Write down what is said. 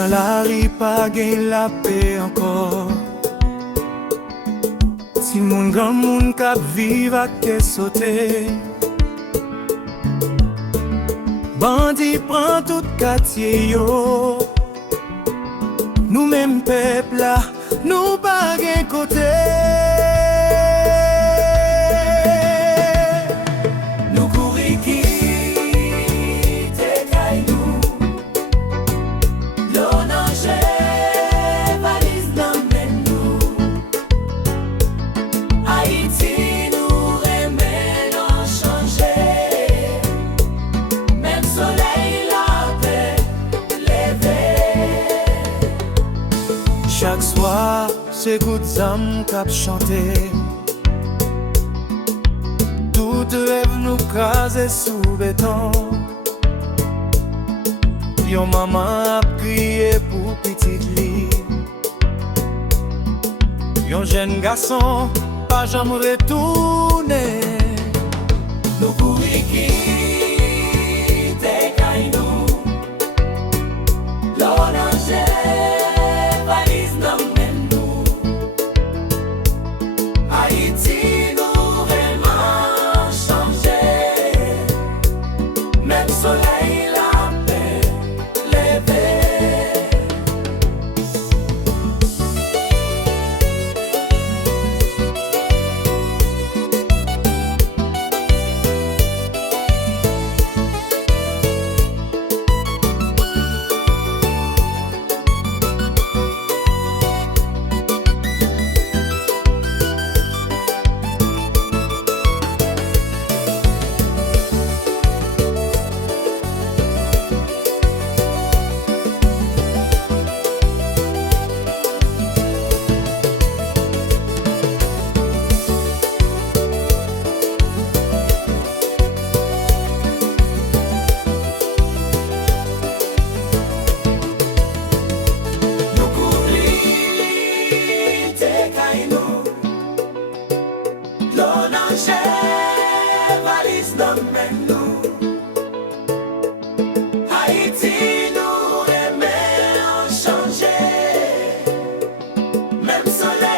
Dans la rue pas gain la paix encore. Si mon grand monde cap vive à qu'est sauter. Bandit prend tout quartier yo. Nous même peuple là, nous pas gain côté. Nous courir qui chaque soir, c'est good zam cap chanter. Tout rêve nous caser sous béton. Yon maman a crié pour petite lit. Yon jeune garçon pas jamais retourné. Nous courir qui te nous l'oranger. Soleil, la paix, l'éveil. Valise dans nous. Haïti nous remet en changer. Même soleil.